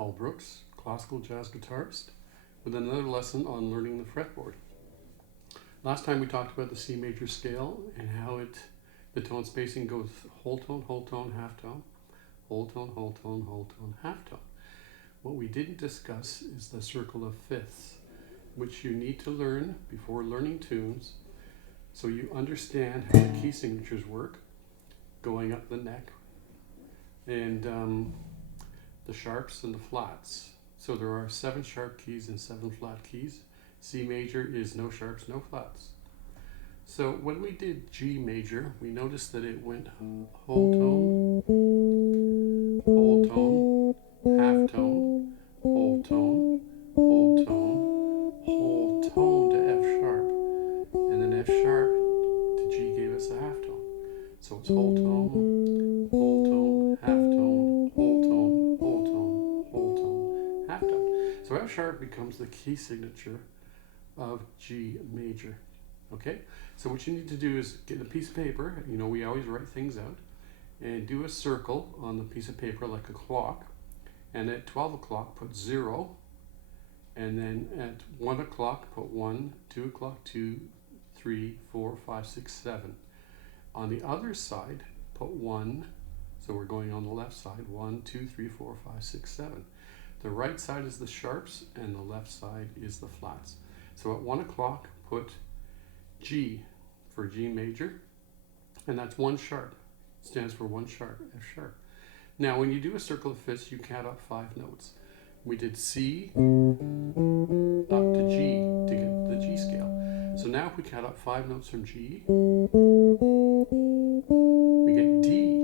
Paul Brooks, classical jazz guitarist, with another lesson on learning the fretboard. Last time we talked about the C major scale and how the tone spacing goes whole tone, half tone, whole tone, half tone. What we didn't discuss is the circle of fifths, which you need to learn before learning tunes so you understand how the key signatures work, going up the neck, and the sharps and the flats. So there are 7 sharp keys and 7 flat keys. C major is no sharps, no flats. So when we did G major, we noticed that it went whole tone, half tone, whole tone, whole tone to F sharp, and then F sharp to G gave us a half tone. So it's whole tone, half tone, whole tone, half tone. So F sharp becomes the key signature of G major. Okay, so what you need to do is get a piece of paper. We always write things out, and do a circle on the piece of paper like a clock, and at 12 o'clock put 0, and then at 1 o'clock put 1, 2 o'clock 2, 3, 4, 5, 6, 7. On the other side put 1, so we're going on the left side, 1, 2, 3, 4, 5, 6, 7. The right side is the sharps and the left side is the flats. So at 1 o'clock put G for G major, and that's 1 sharp. It stands for 1 sharp, F sharp. Now when you do a circle of fifths, you count up 5 notes. We did C up to G to get the G scale. So now if we count up 5 notes from G, we get D.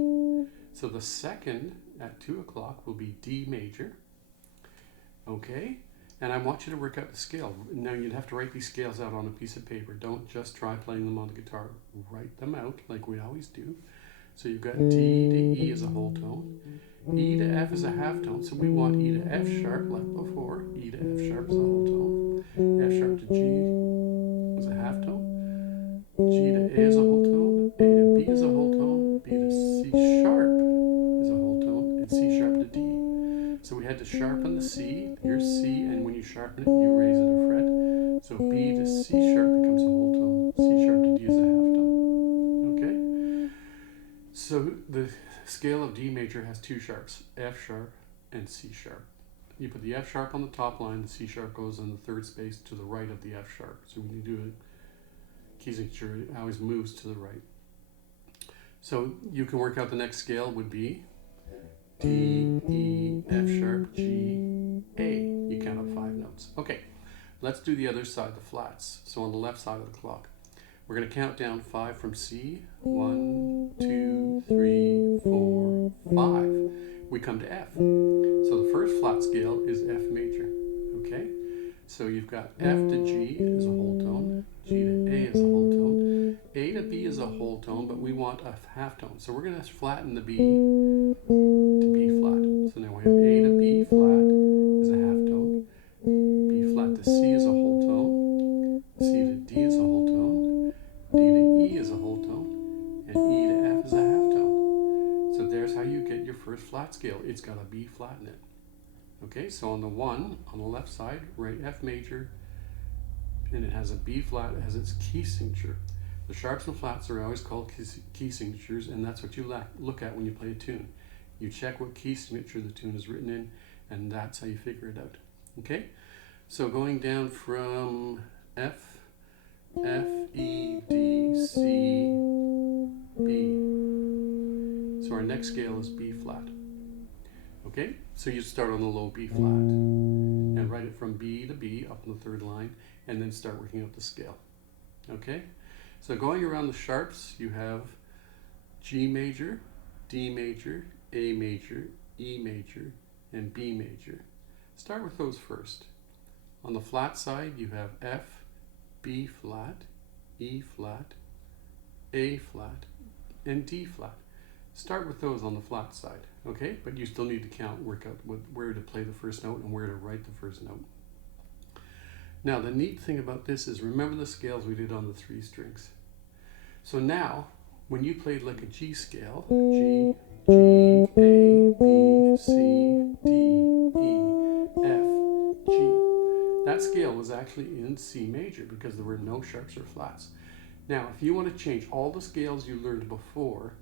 So the second at 2 o'clock will be D major. Okay? And I want you to work out the scale. Now you'd have to write these scales out on a piece of paper. Don't just try playing them on the guitar. Write them out like we always do. So you've got D to E as a whole tone. E to F is a half tone. So we want E to F sharp like before. E to F sharp is a whole tone. F sharp to G is a half tone. G to A is a whole tone. A to B is a whole tone. B to C sharp is a whole tone. And C sharp to D. So we had to sharpen the C. Here's C, and when you sharpen it, you raise it a fret. So B to C sharp becomes a whole tone. C sharp to D is a half tone. Okay? So the scale of D major has 2 sharps, F sharp and C sharp. You put the F sharp on the top line, the C sharp goes on the third space to the right of the F sharp. So when you do a key signature, it always moves to the right. So you can work out the next scale would be D, E, F sharp, G, A. You count up 5 notes. Okay, let's do the other side, the flats. So on the left side of the clock, we're going to count down 5 from C. 1, 2, 3, 4, 5. We come to F. So the first flat scale is F major. Okay, so you've got F to G is a whole tone, G to A is a whole tone, A to B is a whole tone, but we want a half tone. So we're going to flatten the B to B flat. So now we have A to B flat is a half tone, B flat to C is a whole tone, C to D is a whole tone, D to E is a whole tone, and E to F is a half tone. So there's how you get your first flat scale. It's got a B flat in it. Okay, so on the 1 on the left side, write F major, and it has a B flat as its key signature. The sharps and flats are always called key signatures, and that's what you look at when you play a tune. You check what key signature the tune is written in, and that's how you figure it out. Okay, so going down from F, E, D, C, B. So our next scale is B flat. Okay, so you start on the low B flat and write it from B to B up on the third line, and then start working out the scale. Okay, so going around the sharps, you have G major, D major, A major, E major, and B major. Start with those first. On the flat side, you have F, B flat, E flat, A flat, and D flat. Start with those on the flat side, okay? But you still need to work out where to play the first note and where to write the first note. Now, the neat thing about this is, remember the scales we did on the 3 strings. So now, when you played like a G scale, G, A, B, C, D, E, that scale was actually in C major because there were no sharps or flats. Now, if you want to change all the scales you learned before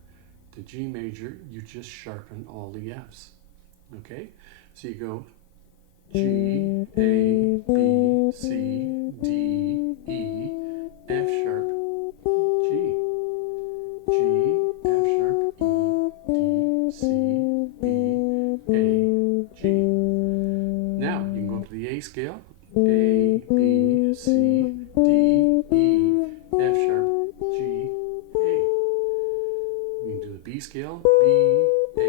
to G major, you just sharpen all the Fs. Okay? So you go G, A, B, C, D, E, F sharp, G. G, F sharp, E, D, C, B, A, G. Now, you can go up to the A scale. A, B, C, D, E, F sharp, G, A. You can do the B scale. B, A,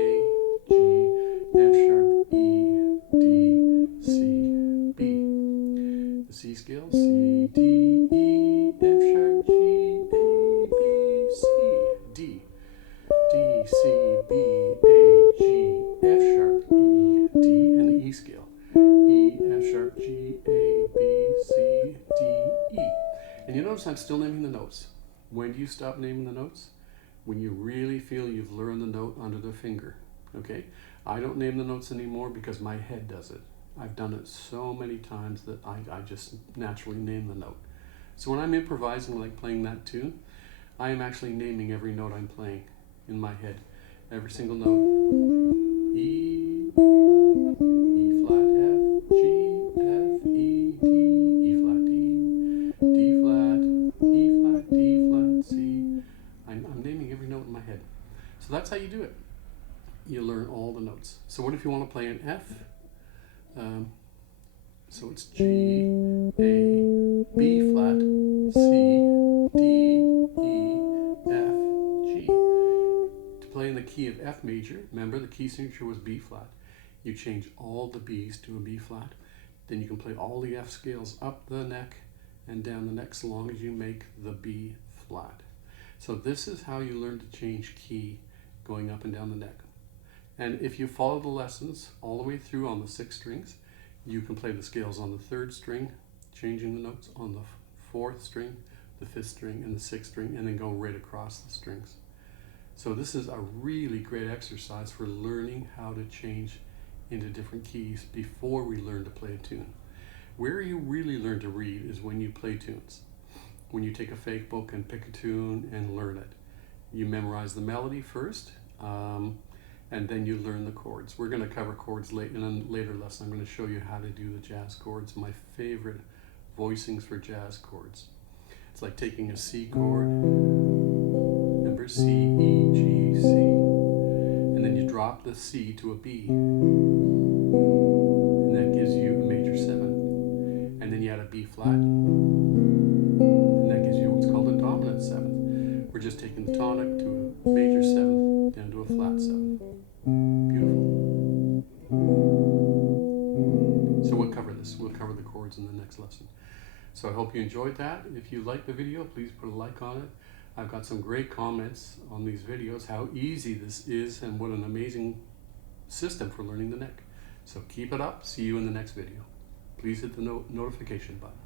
G, F sharp, E, D, C, B. The C scale. C, D, E, F sharp, G, A, B, C, D. D, C, B, A, G, F sharp, E, D, and the E scale. E, F sharp, G, A, B, C, D, E. And you notice I'm still naming the notes. When do you stop naming the notes? When you really feel you've learned the note under the finger. Okay? I don't name the notes anymore because my head does it. I've done it so many times that I just naturally name the note. So when I'm improvising, like playing that tune, I am actually naming every note I'm playing in my head. Every single note. E, E flat, F, G, F, E, D, E flat, D, D flat, E flat, D flat, C. I'm naming every note in my head. So that's how you do it. You learn all the notes. So what if you want to play an F? So it's G, A, B flat, C, D, E, F, G. To play in the key of F major, remember the key signature was B flat. You change all the B's to a B flat. Then you can play all the F scales up the neck and down the neck so long as you make the B flat. So this is how you learn to change key going up and down the neck. And if you follow the lessons all the way through on the 6 strings, you can play the scales on the 3rd string, changing the notes on the 4th string, the 5th string, and the 6th string, and then go right across the strings. So this is a really great exercise for learning how to change into different keys before we learn to play a tune. Where you really learn to read is when you play tunes. When you take a fake book and pick a tune and learn it. You memorize the melody first, and then you learn the chords. We're going to cover chords in a later lesson. I'm going to show you how to do the jazz chords, my favorite voicings for jazz chords. It's like taking a C chord, remember C, E, G, C, and then you drop the C to a B, and that gives you a major 7, and then you add a B flat, and that gives you what's called a dominant 7th. We're just taking the tonic to a major 7th down to a flat 7. Beautiful. So we'll cover this. We'll cover the chords in the next lesson. So I hope you enjoyed that. If you liked the video, please put a like on it. I've got some great comments on these videos, how easy this is and what an amazing system for learning the neck. So keep it up. See you in the next video. Please hit the notification button.